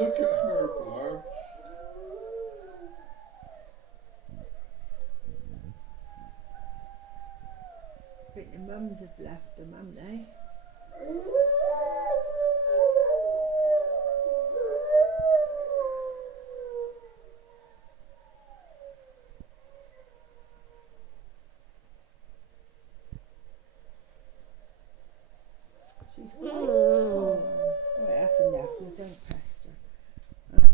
Look at her, Barb. I think the mums have left them, haven't they? She's